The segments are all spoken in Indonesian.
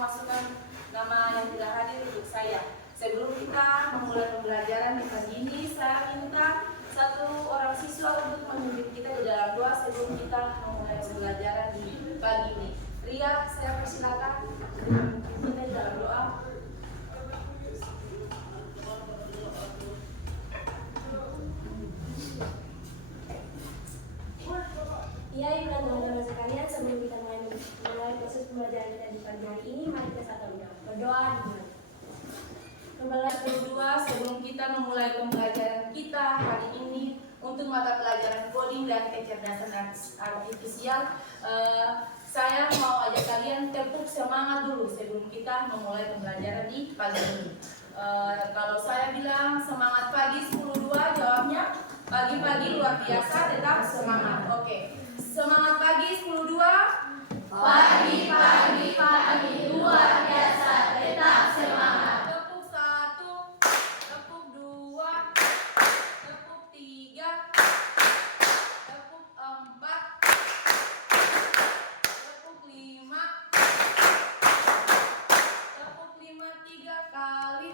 memasukkan nama yang tidak hadir untuk saya. Sebelum kita memulai pembelajaran di pagi ini, saya minta satu orang siswa untuk memimpin kita di dalam doa sebelum kita memulai pembelajaran di pagi ini. Ria, saya persilakan memimpin kita di dalam doa. Ya, ibu dan teman-teman sekalian, sebelum kita mulai proses pembelajaran kita di pagi hari ini, mari kita sama berdoa dimulai. Pembelajaran kedua, sebelum kita memulai pembelajaran kita hari ini untuk mata pelajaran coding dan kecerdasan artifisial, saya mau ajak kalian tepuk semangat dulu sebelum kita memulai pembelajaran di pagi ini. Kalau saya bilang semangat pagi 10-2, jawabnya pagi-pagi luar biasa, tetap semangat. Oke. Semangat pagi 10-2. Pagi luar biasa, tetap semangat. Tepuk 1, tepuk 2, tepuk 3, tepuk 4, tepuk 5, tepuk 5 3 kali.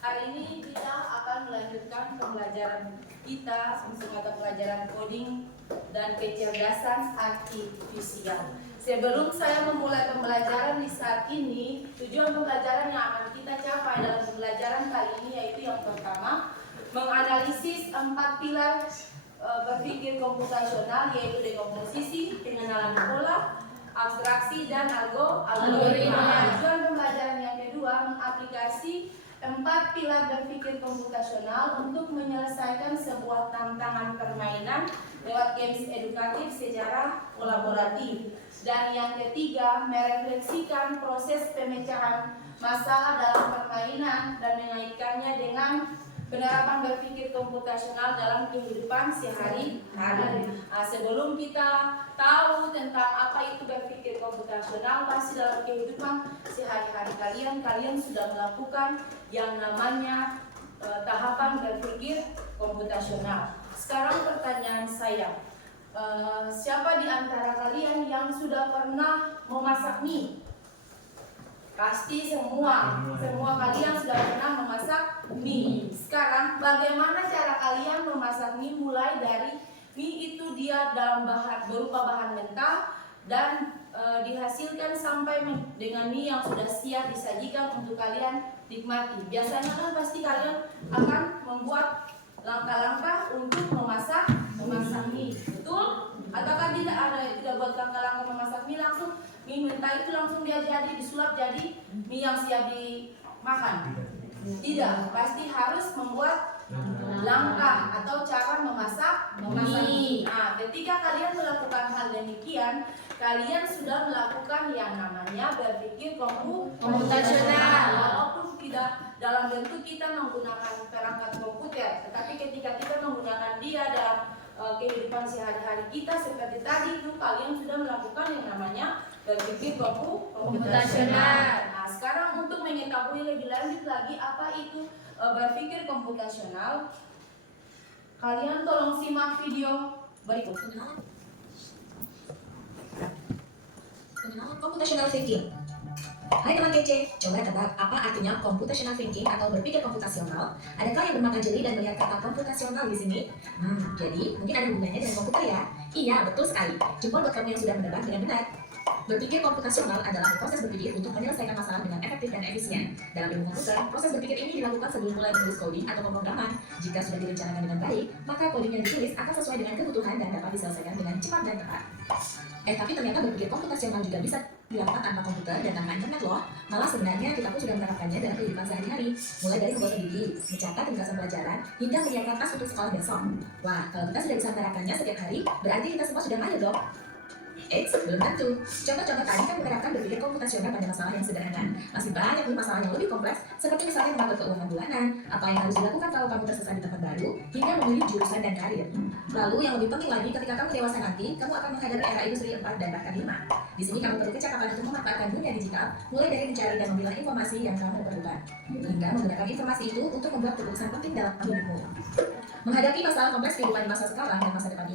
Hari ini kita akan melanjutkan pembelajaran kita untuk mata pelajaran coding dan kecerdasan artifisial. Sebelum saya memulai pembelajaran di saat ini, tujuan pembelajaran yang akan kita capai dalam pembelajaran kali ini yaitu yang pertama, menganalisis 4 pilar berpikir komputasional, yaitu dekomposisi, pengenalan pola, abstraksi, dan algoritma. Tujuan pembelajaran yang kedua, mengaplikasi 4 pilar berpikir komputasional untuk menyelesaikan sebuah tantangan permainan lewat games edukatif secara kolaboratif. Dan yang ketiga, merefleksikan proses pemecahan masalah dalam permainan dan mengaitkannya dengan penerapan berpikir komputasional dalam kehidupan sehari-hari. Sebelum kita tahu tentang apa itu berpikir komputasional, pasti dalam kehidupan sehari-hari kalian sudah melakukan yang namanya tahapan berpikir komputasional. Sekarang pertanyaan saya, siapa di antara kalian yang sudah pernah memasak mie? Pasti semua kalian sudah pernah memasak mie. Sekarang bagaimana cara kalian memasak mie, mulai dari mie itu dia dalam berupa bahan mentah dan dihasilkan sampai dengan mie yang sudah siap disajikan untuk kalian nikmati. Biasanya kan pasti kalian akan membuat langkah-langkah untuk memasak mie, betul? Ataukah tidak buat langkah-langkah memasak mie, langsung mie mentah itu langsung dia jadi disulap jadi mie yang siap dimakan? Tidak, pasti harus membuat langkah atau cara memasak mie. Nah, ketika kalian melakukan hal demikian, kalian sudah melakukan yang namanya berpikir komputasional. Walaupun tidak dalam bentuk kita menggunakan perangkat komputer, tetapi ketika kita menggunakan dia dalam kehidupan sehari-hari kita seperti tadi itu, kalian sudah melakukan yang namanya berpikir komputasional. Nah, sekarang untuk mengetahui lebih lanjut lagi apa itu berpikir komputasional, kalian tolong simak video berikut. Computational thinking. Hai teman kece, coba tebak apa artinya computational thinking atau berpikir komputasional? Adakah yang bermakan jeli dan melihat kata komputasional di sini? Jadi mungkin ada hubungannya dengan komputer ya? Iya, betul sekali. Jempol buat kamu yang sudah menebak dengan benar. Berpikir komputasional adalah proses berpikir untuk menyelesaikan masalah dengan efektif dan efisien. Dalam ilmu komputer, proses berpikir ini dilakukan sebelum mulai menulis coding atau pemrograman. Jika sudah direncanakan dengan baik, maka coding yang ditulis akan sesuai dengan kebutuhan dan dapat diselesaikan dengan cepat dan tepat. Tapi ternyata berpikir komputasional juga bisa dilakukan tanpa komputer dan tanpa internet loh. Malah sebenarnya kita pun sudah menerapkannya dalam kehidupan sehari-hari, mulai dari membuat PPT, mencatat ringkasan pelajaran, hingga menyiapkan tas untuk sekolah besok. Wah, kalau kita sudah bisa menerapkannya setiap hari, berarti kita semua sudah mahir dong. Belum tentu. Contoh-contoh tadi kan menerapkan berpikir komputasional pada masalah yang sederhana. Masih banyak nih masalah yang lebih kompleks, seperti misalnya mengatur keuangan bulanan, apa yang harus dilakukan kalau kamu tersesat di tempat baru, hingga memilih jurusan dan karir. Lalu yang lebih penting lagi, ketika kamu dewasa nanti, kamu akan menghadapi era industri 4 dan bahkan 5. Di sini kamu perlu kecakapan untuk memanfaatkan dunia digital, mulai dari mencari dan memilah informasi yang kamu perlukan, hingga menggunakan informasi itu untuk membuat keputusan penting dalam hidupmu. Menghadapi masalah kompleks kehidupan di masa sekarang dan masa depan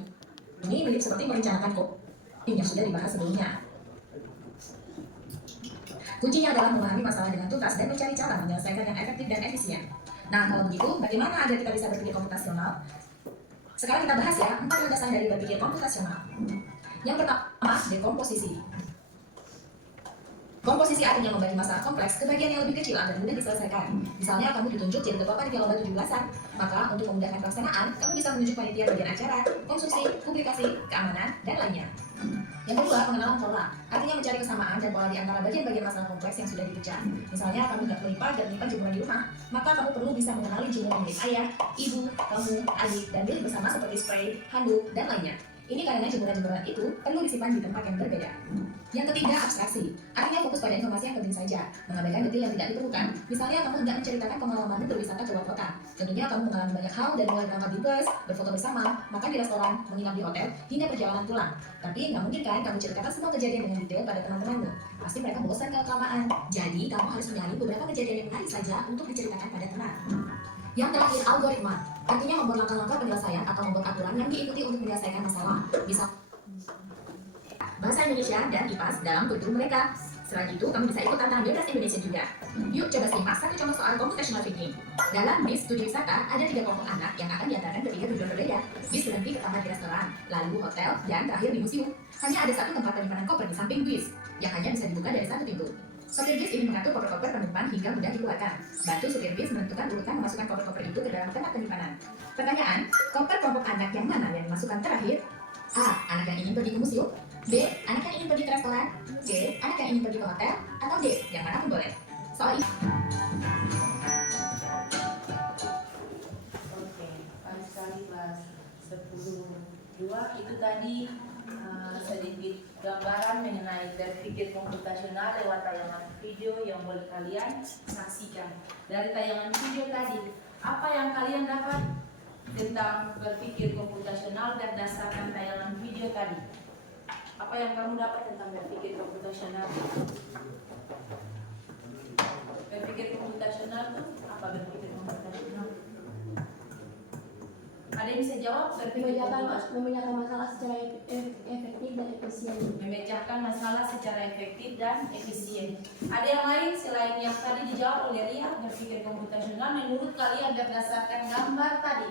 ini mirip seperti merencanakan coding yang sudah dibahas sebelumnya. Kuncinya adalah memahami masalah dengan tuntas dan mencari cara menyelesaikan yang efektif dan efisien. Nah, kalau begitu, bagaimana agar kita bisa berpikir komputasional? Sekarang kita bahas ya 4 landasan dari berpikir komputasional. Yang pertama, dekomposisi. Komposisi artinya membagi masalah kompleks ke bagian yang lebih kecil agar mudah diselesaikan. Misalnya, kamu ditunjuk jadi ketua panitia lomba 17-an, maka untuk memudahkan pelaksanaan, kamu bisa menunjuk panitia bagian acara, konstruksi, publikasi, keamanan, dan lainnya. Yang kedua, pengenalan pola. Artinya mencari kesamaan dan pola di antara bagian-bagian masalah kompleks yang sudah dipecah. Misalnya, kamu tidak melipat dan menyimpan jemuran di rumah, maka kamu perlu bisa mengenali jemuran milik ayah, ibu, kamu, adik, dan milik bersama seperti spray, handuk, dan lainnya. Ini karena jemuran-jemuran itu perlu disimpan di tempat yang berbeda. Yang ketiga, abstraksi. Artinya fokus pada informasi yang penting saja, mengabaikan detail yang tidak diperlukan. Misalnya, kamu hendak menceritakan pengalamanmu berwisata ke luar kota. Tentunya kamu mengalami banyak hal dari mulai berangkat di bus, berfoto bersama, makan di restoran, menginap di hotel, hingga perjalanan pulang. Tapi nggak mungkin kan kamu ceritakan semua kejadian dengan detail pada teman-temanmu. Pasti mereka bosan kalau kelamaan. Jadi, kamu harus memilih beberapa kejadian yang menarik saja untuk diceritakan pada teman. Yang terakhir, algoritma. Artinya membuat langkah-langkah penyelesaian atau membuat aturan yang diikuti untuk menyelesaikan masalah. Bisa bahasa Indonesia dan IPAS dalam kurikulum mereka. Selain itu, kamu bisa ikut tantangan bebas Indonesia juga. Yuk coba simak satu contoh soal computational thinking. Dalam bis studi wisata, ada 3 kelompok anak yang akan diantarkan ke 3 tujuan berbeda. Bis berhenti pertama di restoran, lalu hotel, dan terakhir di museum. Hanya ada satu tempat penyimpanan koper di samping bis, yang hanya bisa dibuka dari satu pintu. Sopir bis ingin mengatur koper-koper penumpang hingga mudah dikeluarkan. Bantu supir bis menentukan urutan memasukkan koper-koper itu ke dalam tempat penyimpanan. Pertanyaan, koper kelompok anak yang mana yang dimasukkan terakhir? A. Anak yang ingin pergi ke museum. B. Anak yang ingin pergi ke restoran. C. Anak yang ingin pergi ke hotel. Atau D. Yang mana pun boleh. Soal ini. Oke, baik sekali kelas 10.2 itu tadi sedikit gambaran mengenai berpikir komputasional lewat tayangan video yang boleh kalian saksikan. Dari tayangan video tadi, apa yang kalian dapat tentang berpikir komputasional berdasarkan tayangan video tadi? Apa yang kamu dapat tentang berpikir komputasional? Berpikir komputasional itu apa berpikir komputasional? Ada yang bisa jawab? Berpikir komputasional Memecahkan masalah secara efektif dan efisien. memecahkan masalah secara efektif dan efisien. Ada yang lain selain yang tadi dijawab oleh Ria, berpikir komputasional menurut kalian berdasarkan gambar tadi?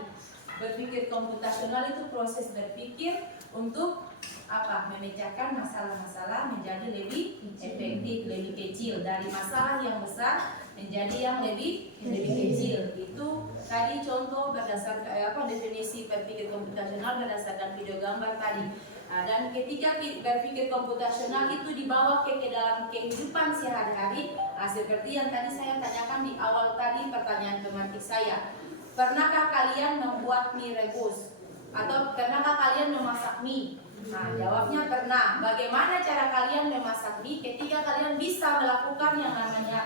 Berpikir komputasional itu proses berpikir untuk apa? Memecahkan masalah-masalah menjadi lebih efektif, lebih kecil, dari masalah yang besar menjadi yang lebih kecil. Itu tadi contoh berdasarkan definisi berpikir komputasional berdasarkan video gambar tadi. Dan ketika berpikir komputasional itu dibawa ke dalam kehidupan sehari-hari, seperti yang tadi saya tanyakan di awal tadi pertanyaan tematik saya. Pernahkah kalian membuat mie rebus? Atau pernahkah kalian memasak mie? Nah, jawabnya pernah. Bagaimana cara kalian memasak mie ketika kalian bisa melakukan yang namanya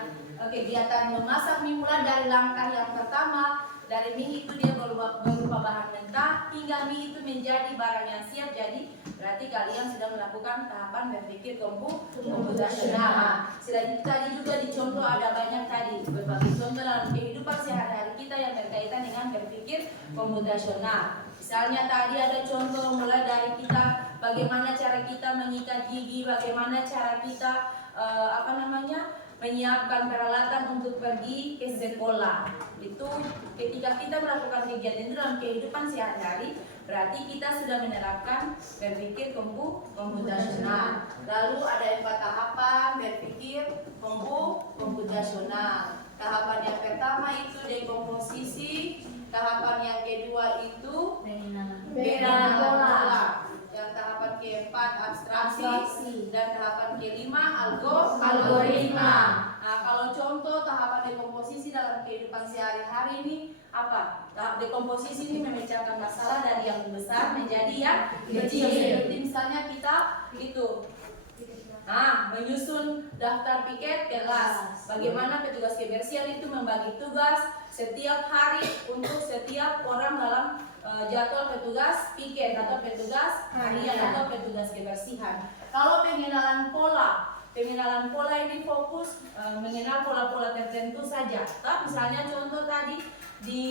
kegiatan memasak mie mulai dari langkah yang pertama, dari mie itu dia berupa bahan mentah hingga mie itu menjadi barang yang siap jadi, berarti kalian sudah melakukan tahapan berpikir komputasional. Selain itu tadi juga di contoh ada banyak tadi berbagai contoh dalam kehidupan sehari-hari kita yang berkaitan dengan berpikir komputasional. Misalnya tadi ada contoh mulai dari kita bagaimana cara kita mengikat gigi, bagaimana cara kita menyiapkan peralatan untuk pergi ke sekolah. Itu ketika kita melakukan kegiatan itu dalam kehidupan sehari-hari, berarti kita sudah menerapkan berpikir komputasional. Lalu ada 4 tahapan berpikir komputasional. Tahapan yang pertama itu dekomposisi, tahapan yang kedua itu pengenalan pola. Yang tahapan keempat abstraksi, dan tahapan kelima algoritma. Nah, kalau contoh tahapan dekomposisi dalam kehidupan sehari-hari ini apa? Tahap dekomposisi ini memecahkan masalah dari yang besar menjadi yang kecil. Seperti misalnya kita menyusun daftar piket kelas. Bagaimana petugas kebersihan itu membagi tugas setiap hari untuk setiap orang dalam jadwal petugas piket atau petugas harian atau petugas kebersihan. Kalau pengenalan pola ini fokus mengenal pola-pola tertentu saja. Misalnya contoh tadi di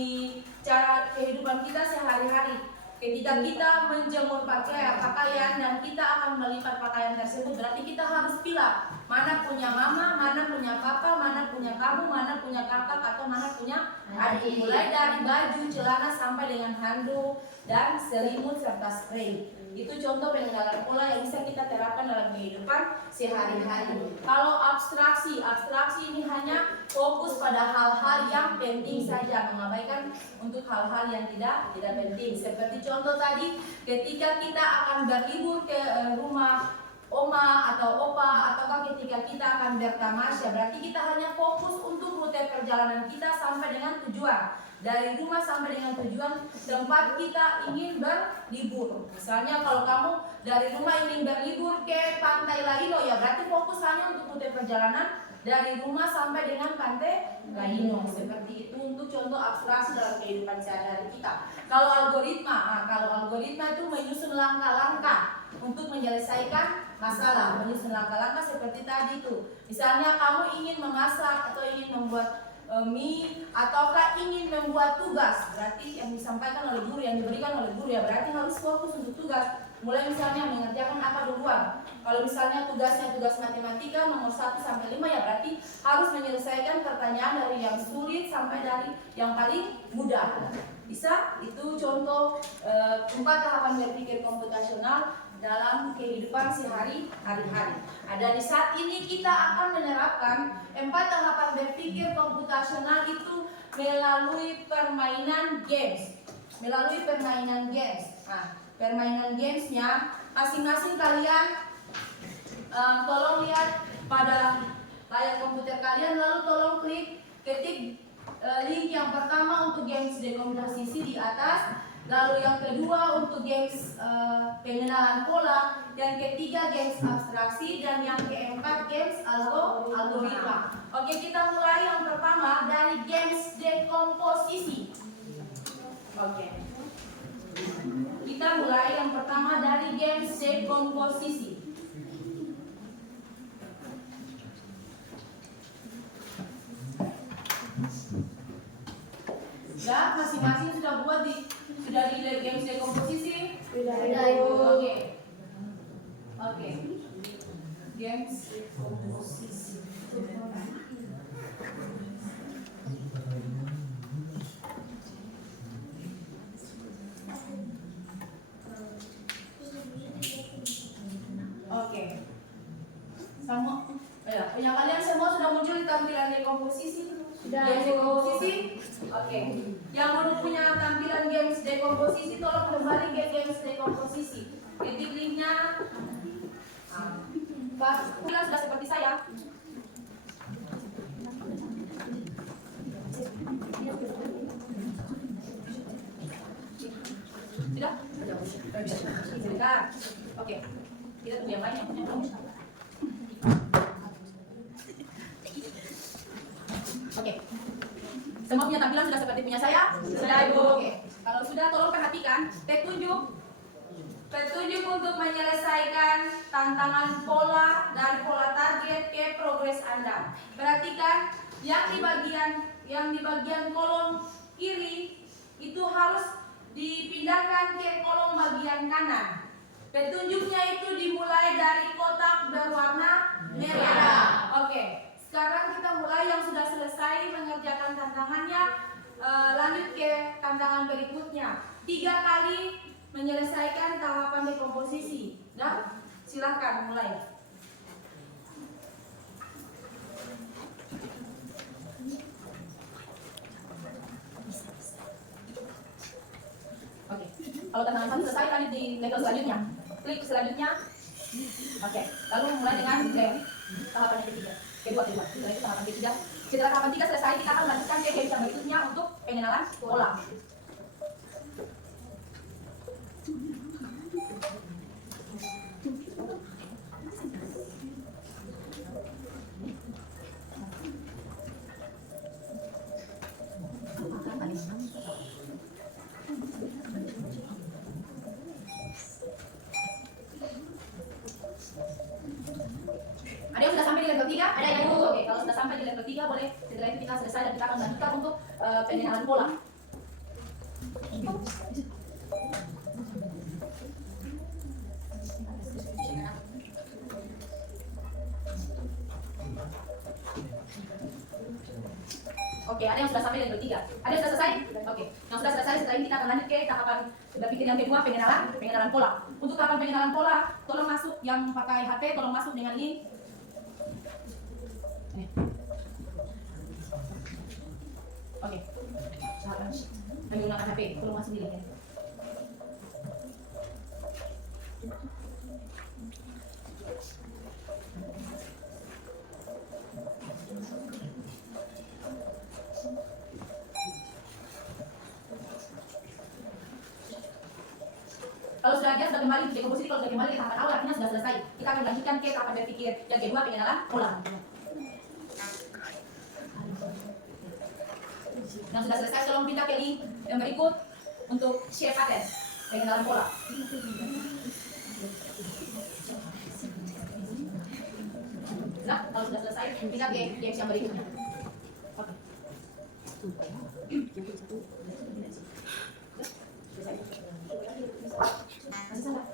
cara kehidupan kita sehari-hari. Ketika kita menjemur pakaian dan kita akan melipat pakaian tersebut, berarti kita harus pilih mana punya mama, mana punya papa, mana punya kamu, mana punya kakak, atau mana punya adik. Mulai dari baju, celana sampai dengan handuk dan selimut serta spray. Itu contoh pengenalan pola yang bisa kita terapkan dalam kehidupan sehari-hari. Kalau abstraksi ini hanya fokus pada hal-hal yang penting saja, mengabaikan untuk hal-hal yang tidak penting. Seperti contoh tadi, ketika kita akan berlibur ke rumah oma atau opa, ataukah ketika kita akan bertamasya, berarti kita hanya fokus untuk rute perjalanan kita sampai dengan tujuan. Dari rumah sampai dengan tujuan tempat kita ingin berlibur. Misalnya kalau kamu dari rumah ingin berlibur ke Pantai Laino, ya berarti fokus hanya untuk rute perjalanan dari rumah sampai dengan Pantai Laino. Seperti itu untuk contoh abstraksi dalam kehidupan sehari-hari kita. Kalau algoritma itu menyusun langkah-langkah untuk menyelesaikan masalah, menyusun langkah-langkah seperti tadi itu. Misalnya kamu ingin memasak atau ingin membuat mie, ataukah ingin membuat tugas, berarti yang disampaikan oleh guru, yang diberikan oleh guru, ya berarti harus fokus untuk tugas. Mulai misalnya mengerjakan apa duluan. Kalau misalnya tugasnya tugas matematika nomor 1 sampai 5, ya berarti harus menyelesaikan pertanyaan dari yang sulit sampai dari yang paling mudah. Bisa? Itu contoh 4 tahapan berpikir komputasional dalam kehidupan sehari-hari. Dan di saat ini kita akan menerapkan 4 tahapan berpikir komputasional itu melalui permainan games. Nah, permainan gamesnya masing-masing kalian tolong lihat pada layar komputer kalian, lalu tolong ketik link yang pertama untuk games dekomposisi di atas. Lalu yang kedua untuk games pengenalan pola, yang ketiga games abstraksi, dan yang keempat games algoritma. Oke, kita mulai yang pertama dari games dekomposisi. Oke, kita mulai yang pertama dari games dekomposisi. Ya, masing-masing sudah buat sudah di games dekomposisi? Sudah. Oke. Games dekomposisi. Oke. Punya kalian semua sudah muncul di tampilan dekomposisi? Games dekomposisi? Oke. Yang belum punya tampilan games dekomposisi, tolong kembali ke games dekomposisi. Ketik linknya. Kalian sudah seperti saya. Tidak? Sebentar. Oke. Kita tunggu yang lain. Oke. Semua punya tampilan sudah seperti punya saya? Sudah, Ibu. Oke. Kalau sudah, tolong perhatikan petunjuk untuk menyelesaikan tantangan pola dari pola target ke progres Anda. Perhatikan yang di bagian kolom kiri itu harus dipindahkan ke kolom bagian kanan. Petunjuknya itu dimulai dari kotak berwarna merah. Oke. Sekarang kita mulai yang sudah selesai mengerjakan tantangannya, lanjut ke tantangan berikutnya. 3 kali menyelesaikan tahapan dekomposisi. Nah, silahkan mulai. Oke. Kalau tantangan 1 selesai, lanjut di level selanjutnya. Klik selanjutnya. Oke. Lalu mulai dengan tahapan yang ketiga. Kedua. Setelah itu tahapan ketiga. Setelah tahapan 3 selesai, kita akan lanjutkan ke games yang berikutnya untuk pengenalan pola. Ada yang sudah sampai di level 3? Ada yang belum? Oke, kalau sudah sampai di level 3 boleh setelah itu kita selesai dan kita akan lanjutkan untuk pengenalan pola. Oke, ada yang sudah sampai level 3? Ada yang sudah selesai? Oke, yang sudah selesai setelah ini kita akan lanjut ke tahapan berpikir yang kedua, pengenalan pola. Untuk tahapan pengenalan pola, tolong masuk yang pakai HP, tolong masuk dengan link. Ini. Oke, yang menggunakan HP, tolong masuk di link ya. Kalau sudah dia sudah kembali di komposisi, kalau sudah kembali ke tahapan awal artinya sudah selesai. Kita akan lanjutkan ke tahapan berpikir yang kedua, pengenalan pola. Yang sudah selesai tolong pindah ke link yang berikut untuk share pattern pengenalan pola. Nah, kalau sudah selesai pindah ke games yang berikutnya. Oke. Masih salah.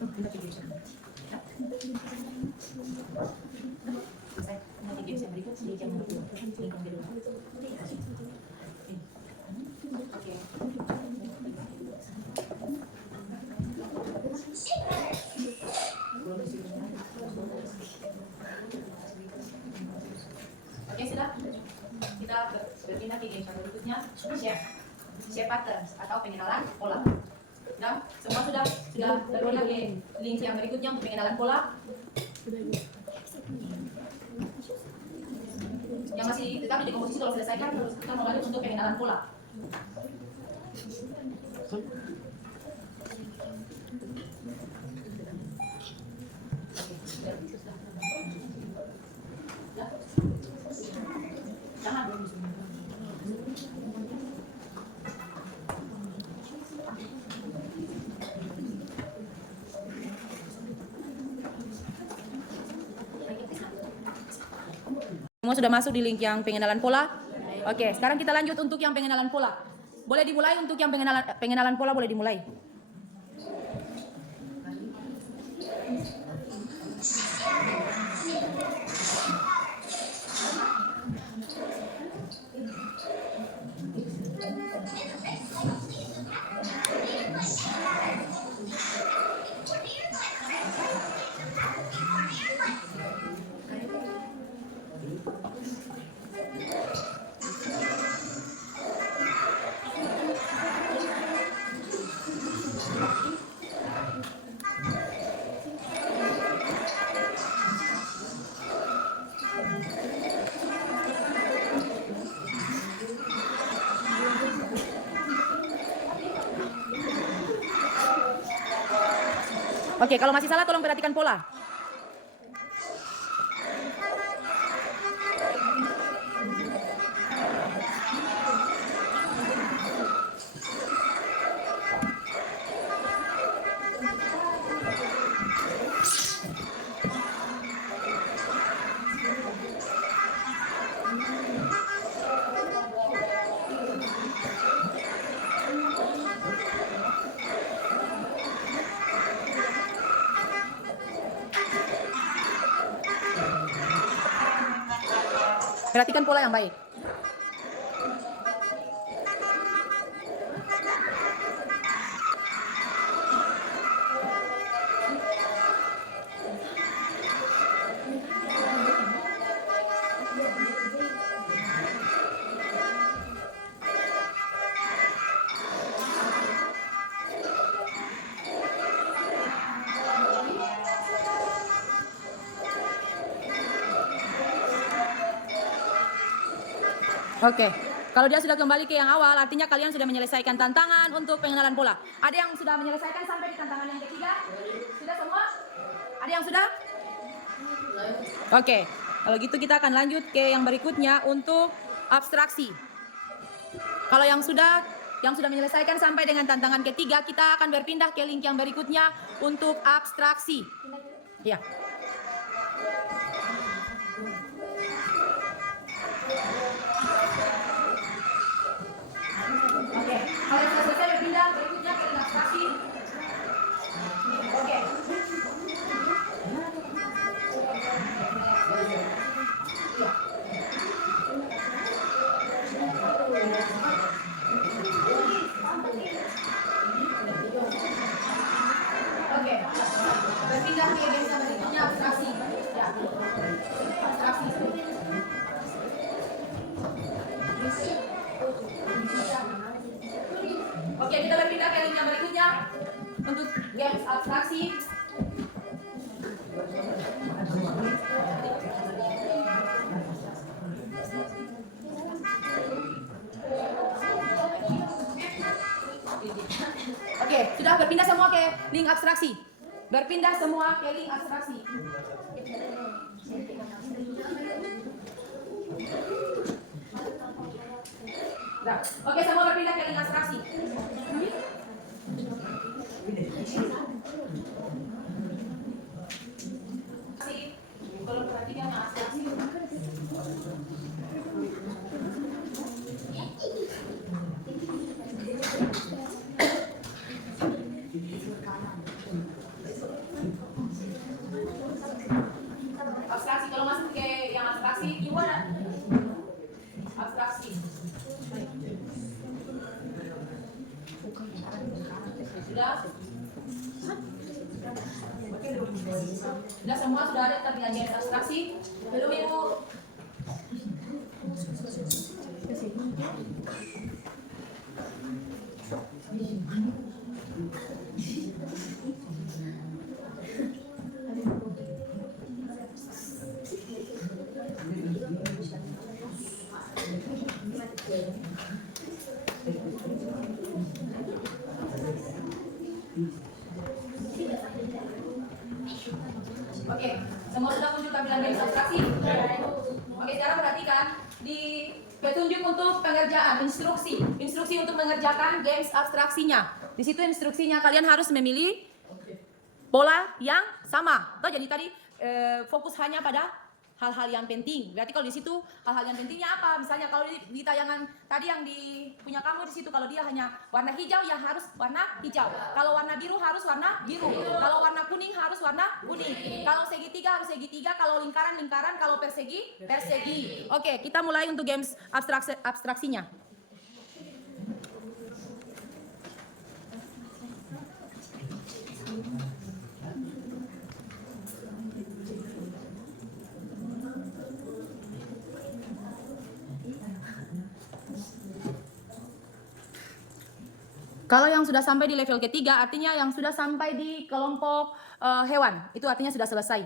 Pindah ke games yang berikut. Nanti games yang berikut di jam berikut. Link yang kedua. Oke. Oke, sudah. Kita berpindah ke games yang berikutnya. Share patterns atau pengenalan pola. Nah, semua sudah berpindah ke link yang berikutnya untuk pengenalan pola. Yang masih tetap di komposisi kalau selesaikan terus kita mau lanjut untuk pengenalan pola. Jangan. Semua sudah masuk di link yang pengenalan pola. Oke, sekarang kita lanjut untuk yang pengenalan pola. Boleh dimulai untuk yang pengenalan pola, boleh dimulai. Oke, kalau masih salah tolong perhatikan pola. Perhatikan pola yang baik. Oke, kalau dia sudah kembali ke yang awal, artinya kalian sudah menyelesaikan tantangan untuk pengenalan pola. Ada yang sudah menyelesaikan sampai di tantangan yang ketiga? Sudah semua? Ada yang sudah? Oke, kalau gitu kita akan lanjut ke yang berikutnya untuk abstraksi. Kalau yang sudah menyelesaikan sampai dengan tantangan ketiga, kita akan berpindah ke link yang berikutnya untuk abstraksi. Ya. Oke, kita berpindah ke link yang berikutnya untuk games abstraksi. Oke, sudah berpindah semua ke link abstraksi. Berpindah semua ke link abstraksi. Nah, oke, semua berpindah ke link abstraksi. Kalau perhatikan abstraksi. Abstraksi, kalau masuk ke yang abstraksi, gimana? Abstraksi. Sudah semua sudah ada terminal games abstraksi. Belum Ibu? Oke, semua sudah muncul tampilan games abstraksi. Oke, sekarang perhatikan di petunjuk untuk pengerjaan, instruksi untuk mengerjakan games abstraksinya. Di situ instruksinya kalian harus memilih pola yang sama. Toh jadi tadi fokus hanya pada hal-hal yang penting. Berarti kalau di situ hal-hal yang pentingnya apa? Misalnya kalau di tayangan tadi yang di punya kamu di situ, kalau dia hanya warna hijau ya harus warna hijau. Kalau warna biru harus warna biru. Kalau warna kuning harus warna kuning. Kalau segitiga harus segitiga. Kalau lingkaran lingkaran. Kalau persegi persegi. Oke, kita mulai untuk games abstraksinya. Kalau yang sudah sampai di level ketiga, artinya yang sudah sampai di kelompok hewan, itu artinya sudah selesai.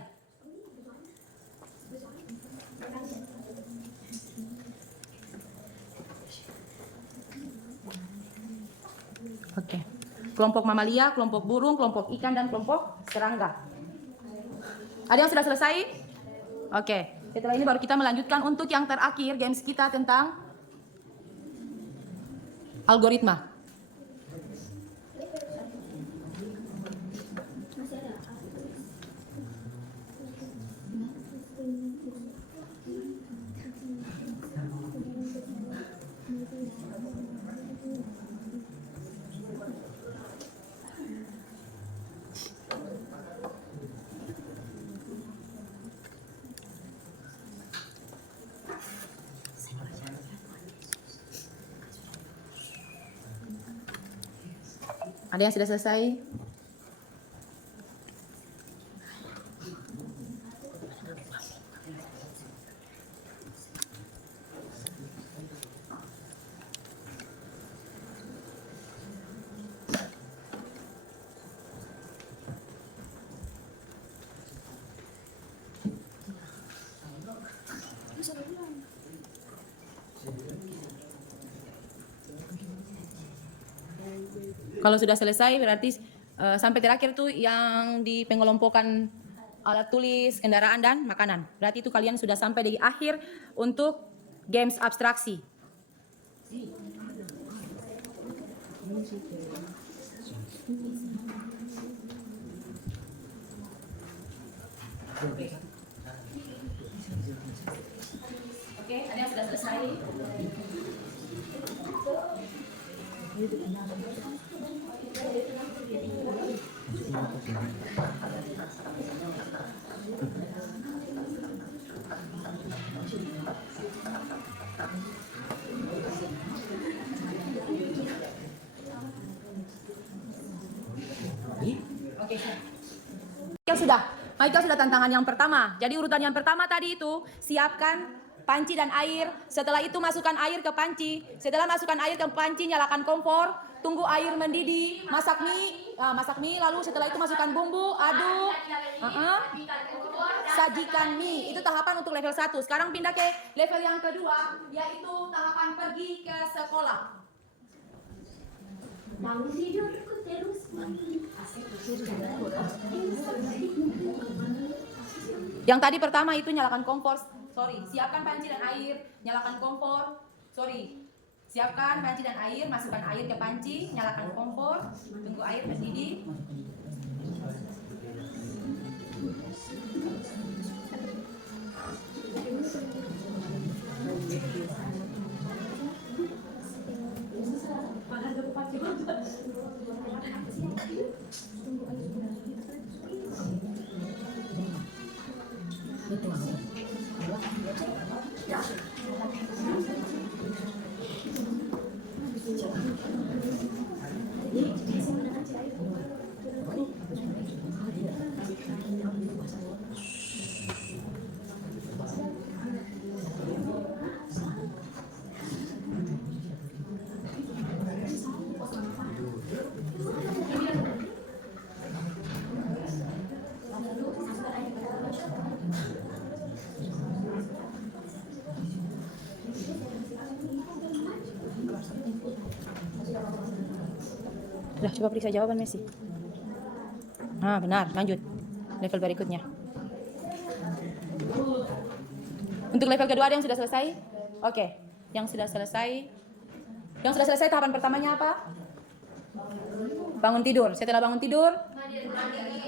Oke. Kelompok mamalia, kelompok burung, kelompok ikan, dan kelompok serangga. Ada yang sudah selesai? Oke. Setelah ini baru kita melanjutkan untuk yang terakhir, games kita tentang algoritma. Ada yang sudah selesai? Kalau sudah selesai berarti sampai terakhir tuh yang di pengelompokan alat tulis, kendaraan, dan makanan. Berarti itu kalian sudah sampai di akhir untuk games abstraksi. Oke, ada yang sudah selesai? Oke. Yang sudah. Nah, itu sudah tantangan yang pertama. Jadi urutan yang pertama tadi itu siapkan panci dan air. Setelah itu masukkan air ke panci. Setelah masukkan air ke panci, nyalakan kompor. Tunggu air mendidih. Masak mie. Lalu setelah itu masukkan bumbu, aduk. Sajikan mie. Itu tahapan untuk level 1. Sekarang pindah ke level yang kedua, yaitu tahapan pergi ke sekolah. Bangun tidurku terus. Yang tadi pertama itu nyalakan kompor. Siapkan panci dan air, nyalakan kompor. Siapkan panci dan air, masukkan air ke panci, nyalakan kompor, tunggu air mendidih. Sudah, coba periksa jawaban Messi. Benar, lanjut. Level berikutnya. Untuk level kedua ada yang sudah selesai? Oke, yang sudah selesai. Yang sudah selesai tahapan pertamanya apa? Bangun tidur. Setelah bangun tidur,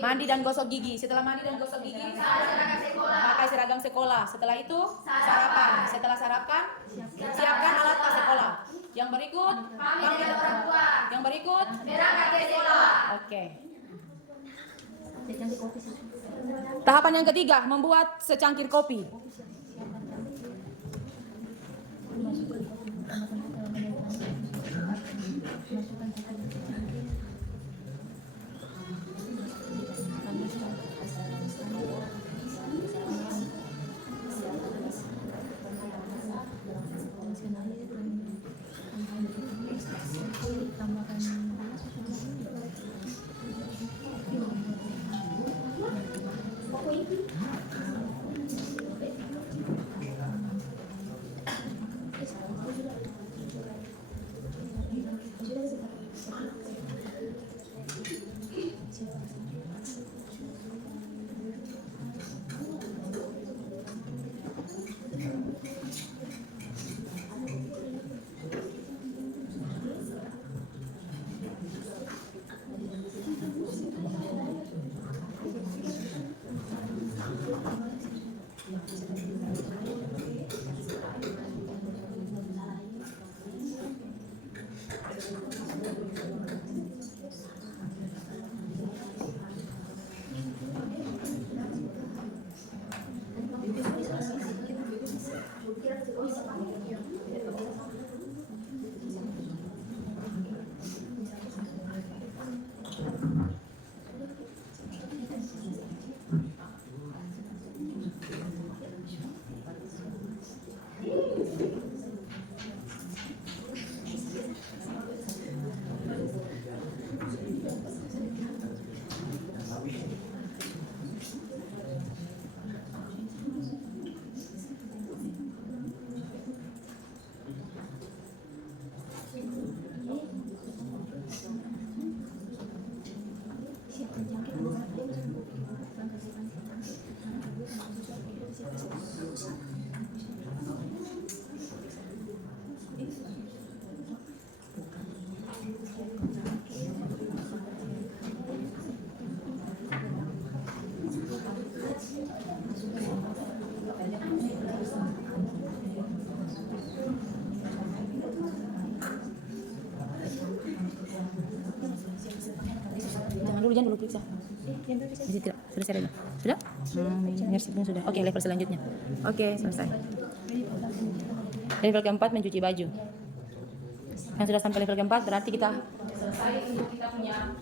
mandi dan gosok gigi. Setelah mandi dan gosok gigi, pakai seragam sekolah. Setelah itu, sarapan. Setelah sarapan, siapkan alat tas sekolah. Yang berikut, panggil orang tua. Yang berikut, berangkat ke sekolah. Oke. Tahapan yang ketiga, membuat secangkir kopi. Jangan dulu periksa. Masih tidak selesai lagi. Sudah? Sudah. Oke, level selanjutnya. Oke, selesai. Level keempat mencuci baju. Yang sudah sampai level keempat berarti kita selesai untuk kita punya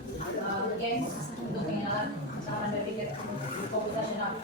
game untuk pengenalan cara berpikir komputasional.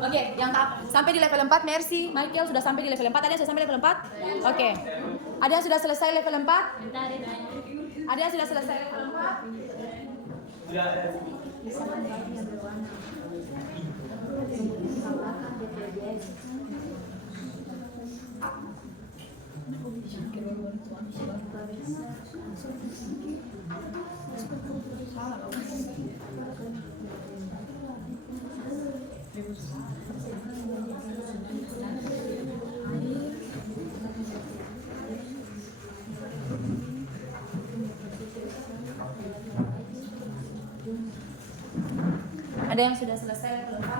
Oke, yang sampai di level 4, Mercy, Michael sudah sampai di level 4. Ada yang sudah sampai level 4? Oke. Ada yang sudah selesai level 4? Ada yang sudah selesai level 4? Ada yang sudah selesai level 4?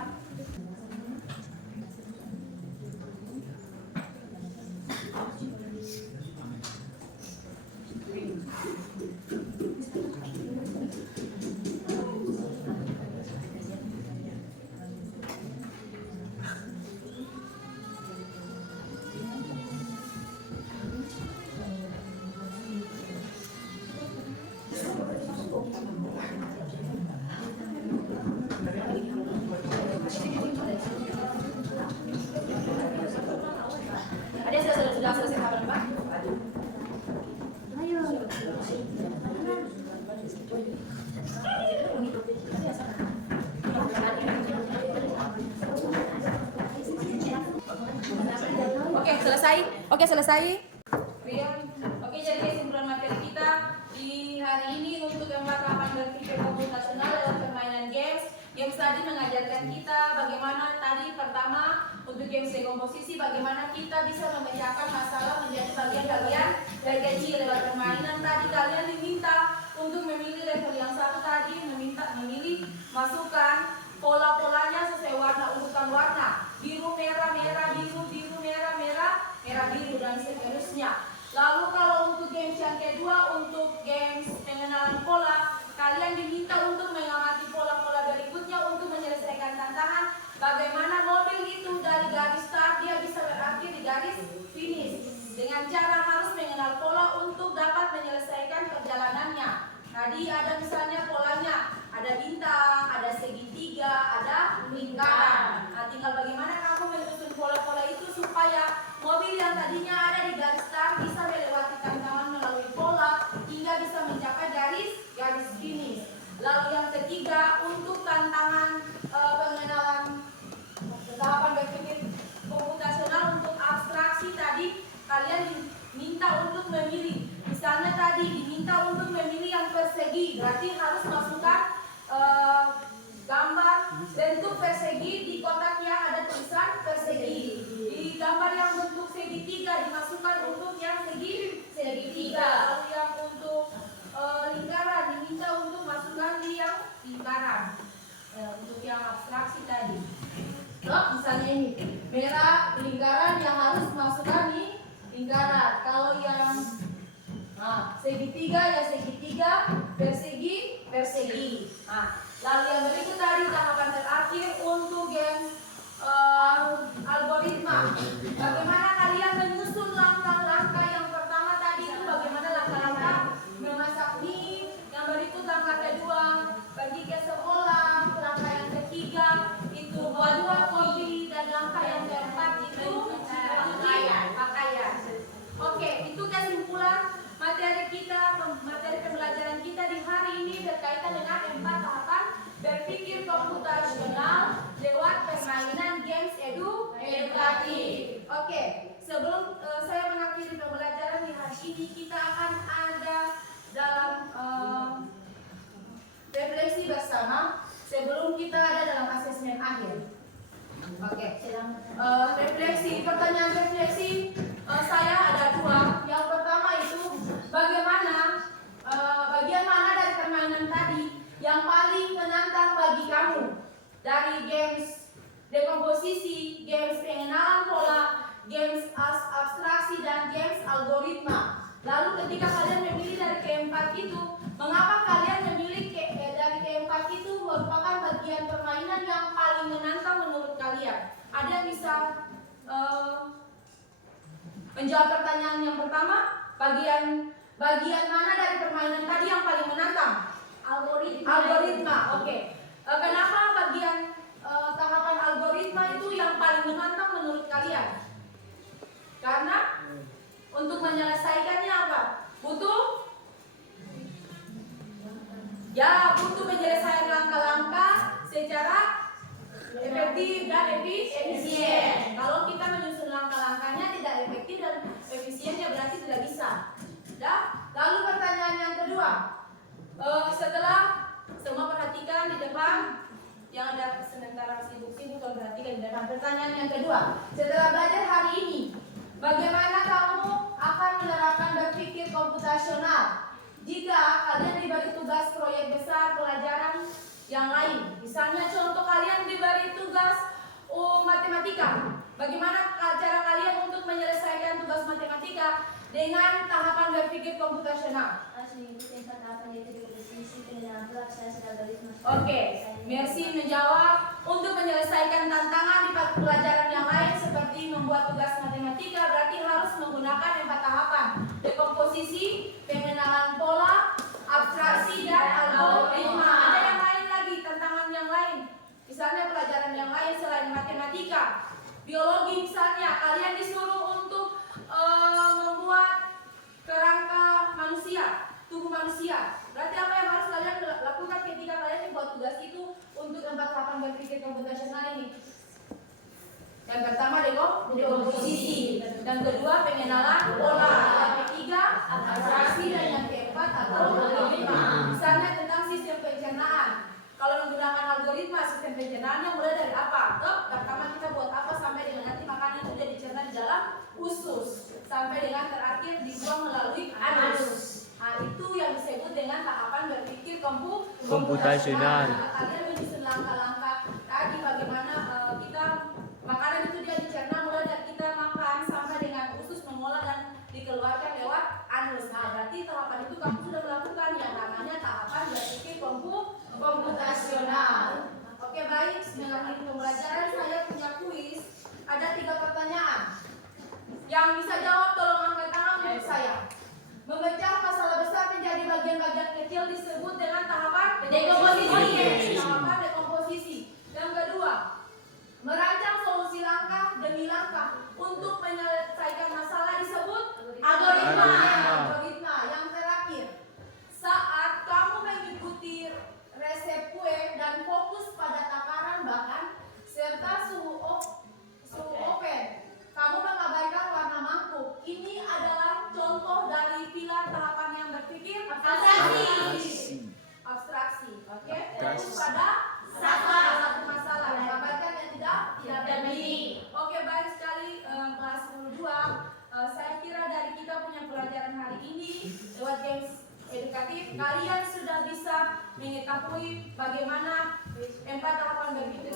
Ada yang sudah selesai level 4? Oke, selesai. Oke, selesai. Oke, jadi kesimpulan materi kita di hari ini untuk yang tahapan berpikir komputasional dalam permainan games. Games tadi mengajarkan kita bagaimana tadi pertama untuk games dekomposisi, bagaimana kita bisa memecahkan masalah menjadi bagian-bagian dari kecil lewat permainan. Tadi kalian diminta untuk memilih level yang satu tadi, memilih masukkan pola-polanya sesuai warna, urutan warna. Biru, merah, merah, biru, biru, merah, merah, merah, biru, dan seterusnya. Lalu kalau untuk games yang kedua, untuk games pengenalan pola, kalian diminta untuk mengamati pola-pola berikutnya untuk menyelesaikan tantangan. Bagaimana mobil itu dari garis start dia bisa berakhir di garis finish. Dengan cara harus mengenal pola untuk dapat menyelesaikan perjalanannya. Tadi ada misalnya polanya, ada bintang, ada segitiga, ada lingkaran. Nah, tinggal bagaimana kamu menyusun pola-pola itu supaya mobil yang tadinya ada di garis start bisa melewati tantangan melalui pola hingga bisa mencapai garis finish. Lalu yang ketiga untuk tantangan pengenalan tahapan berpikir komputasional untuk abstraksi tadi kalian diminta untuk memilih. Misalnya tadi diminta untuk memilih yang persegi, berarti harus masukkan gambar bentuk persegi di kotak yang ada tulisan persegi. Di gambar yang bentuk segitiga dimasukkan untuk yang segitiga. Lalu yang untuk lingkaran diminta untuk masukkan di yang lingkaran. Untuk yang abstraksi tadi. Misalnya ini merah lingkaran yang harus masukkan di lingkaran. Kalau yang segitiga ya segitiga, persegi persegi. Lalu yang berikut tadi tahapan terakhir untuk games algoritma. Bagaimana kalian menyusun langkah-langkah yang pertama tadi itu bagaimana langkah-langkah memasak mie. Yang berikut langkah kedua pergi ke sekolah. Langkah yang ketiga itu buat kopi dan langkah yang keempat itu pakaian. Oke, itu kesimpulan materi kita, materi pembelajaran kita di hari ini berkaitan dengan 4 tahapan berpikir komputasional lewat permainan games edukatif. Oke, sebelum saya mengakhiri pembelajaran di hari ini, kita akan ada dalam refleksi bersama sebelum kita ada dalam asesmen akhir. Oke, refleksi, pertanyaan refleksi saya ada 2. Yang pertama itu bagaimana bagian mana dari permainan tadi yang paling menantang bagi kamu dari games dekomposisi, games pengenalan pola, games abstraksi dan games algoritma. Lalu ketika kalian memilih dari keempat itu, mengapa kalian memilih dari keempat itu merupakan bagian permainan yang paling menantang menurut kalian? Ada yang bisa menjawab pertanyaan yang pertama? Bagian mana dari permainan tadi yang paling menantang? Algoritma. Oke. Kenapa bagian tahapan algoritma itu Ya, untuk menyelesaikan langkah-langkah secara efektif dan efisien. Kalau kita menyusun langkah-langkahnya tidak efektif dan efisien, ya berarti tidak bisa. Ya. Lalu pertanyaan yang kedua, setelah semua perhatikan di depan, yang ada sementara sibuk-sibuk kalau perhatikan di depan. Pertanyaan yang kedua, setelah belajar hari ini, bagaimana kamu akan menerapkan berpikir komputasional jika kalian diberi tugas proyek besar pelajaran yang lain? Misalnya contoh kalian diberi tugas matematika. Bagaimana cara kalian untuk menyelesaikan tugas matematika dengan tahapan berpikir komputasional? Oke, Mercy menjawab untuk menyelesaikan tantangan di pelajaran yang lain seperti membuat tugas matematika berarti harus menggunakan 4 tahapan: dekomposisi, pengenalan pola, abstraksi, dan algoritma. Ada yang lain lagi, tantangan yang lain. Misalnya pelajaran yang lain selain matematika, biologi misalnya, kalian disuruh untuk membuat kerangka manusia, tubuh manusia. Berarti apa yang harus kalian lakukan ketika kalian membuat tugas itu untuk 4 tahapan berpikir komputasional ini? Yang pertama dekomposisi, yang kedua pengenalan pola, yang ketiga abstraksi, dan yang keempat algoritma. Misalnya tentang sistem pencernaan. Kalau menggunakan algoritma sistem pencernaannya mulai dari apa? Pertama kita buat apa sampai dengan nanti makanan itu jadi dicerna di dalam usus, sampai dengan terakhir dibuang melalui anus. Nah, itu yang disebut dengan tahapan berpikir komputasional. Kalian menyusun langkah-langkah tadi bagaimana kita makanan itu dia dicerna mulai dari kita makan sampai dengan usus mengolah dan dikeluarkan lewat anus. Nah, berarti tahapan itu kamu sudah melakukan yang namanya tahapan berpikir komputasional. Oke, baik, mengakhiri pembelajaran saya punya kuis. Ada 3 pertanyaan. Yang bisa jawab tolong angkat tangan untuk saya. Memecah masalah besar menjadi bagian-bagian kecil disebut dengan tahapan dekomposisi. Tahapan dekomposisi. Yang kedua, merancang solusi langkah demi langkah untuk menyelesaikan masalah disebut algoritma. Yang terakhir, saat kamu mengikuti resep kue dan fokus pada takaran bahan serta suhu oven, kamu mengabaikan warna mangkuk. Ini adalah contoh dari pilar tahapan yang berpikir abstraksi. Oke, fokus pada satu masalah, mengabaikan yang tidak penting. Oke, baik sekali kelas 12. Saya kira dari kita punya pelajaran hari ini lewat games edukatif, kalian sudah bisa mengetahui bagaimana 4 tahapan berpikir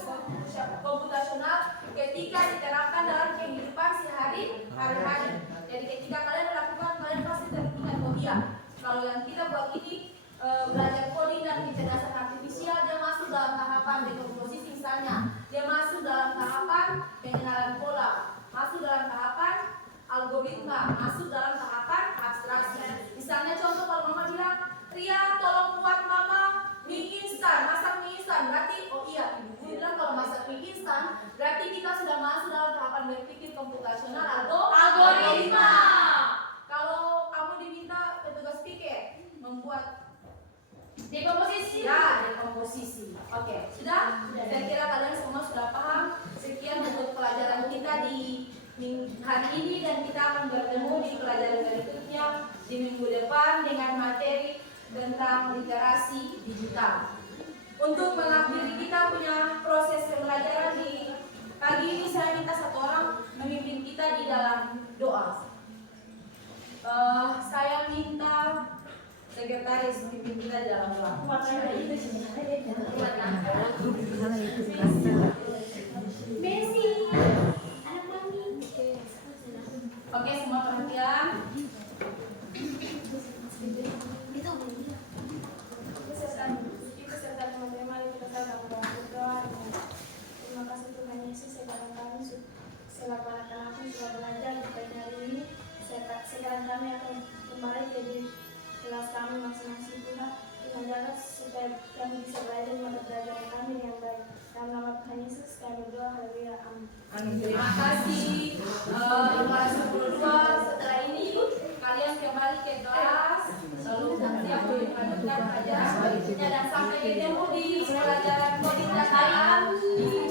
komputasional ketika diterapkan dalam kehidupan sehari-hari. Jadi ketika kalian melakukan, kalian pasti teringat, oh iya, kalau yang kita buat ini belajar coding dan kecerdasan artifisial, dia masuk dalam tahapan dekomposisi misalnya, dia masuk dalam tahapan pengenalan pola, masuk dalam tahapan algoritma, masuk dalam tahapan abstraksi. Misalnya contoh kalau mama bilang, Ria tolong buat mama mie instan, masak mie instan, berarti oh iya ibu bilang kalau masak mie instan berarti kita sudah masuk dalam tahapan berpikir komputasional atau algoritma. Kalau kamu diminta petugas piket membuat dekomposisi, ya dekomposisi. Oke, sudah? Saya kira kalian semua sudah paham. Sekian untuk pelajaran kita di hari ini dan kita akan bertemu di pelajaran berikutnya di minggu depan dengan materi tentang literasi digital. Untuk mengakhiri kita punya proses pembelajaran di pagi ini, saya minta satu orang memimpin kita di dalam doa. Saya minta sekretaris memimpin kita di dalam doa. Messi, anak mami. Oke, semua perhatian. Beserta teman-teman kita sedang berdoa. Terima kasih Tuhan Yesus, sekarang kami selama anak-anak sudah belajar di pagi hari ini. Sekarang kami akan kembali jadi kelas kami masing-masing Tuhan. Tuhan jaga supaya kami bisa belajar mata pelajaran kami yang baik. Dalam nama Tuhan Yesus kami berdoa, haleluya, amin. Terima kasih. Kelas 12 setelah ini kalian kembali ke kelas lalu siap melanjutkan pelajaran selanjutnya dan sampai ketemu di pelajaran coding dan